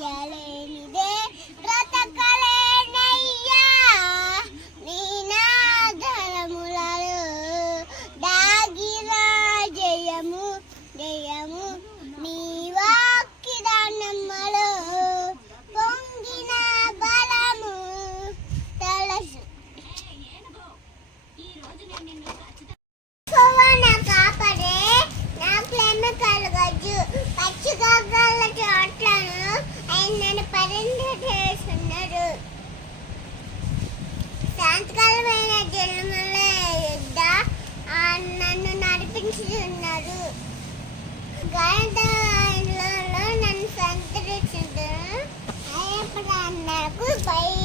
మోయలేనిదే బ్రతకలేనయ్యా నీ నాధరములలో దాగిన జయము జయము నీ వాక్యదానమ్మలో పొంగిన బలము తలసు కాపడే నా ప్రేమ కలగచ్చు పచ్చిగా చోట్లను ఆయన నన్ను పరిణిస్తున్నాడు శాంతకాలమైన జన్మల యుద్ధ నన్ను నడిపించుతున్నాడు గాయంలో నన్ను సంతరించుడు అయ్యప్ప నాకు భయ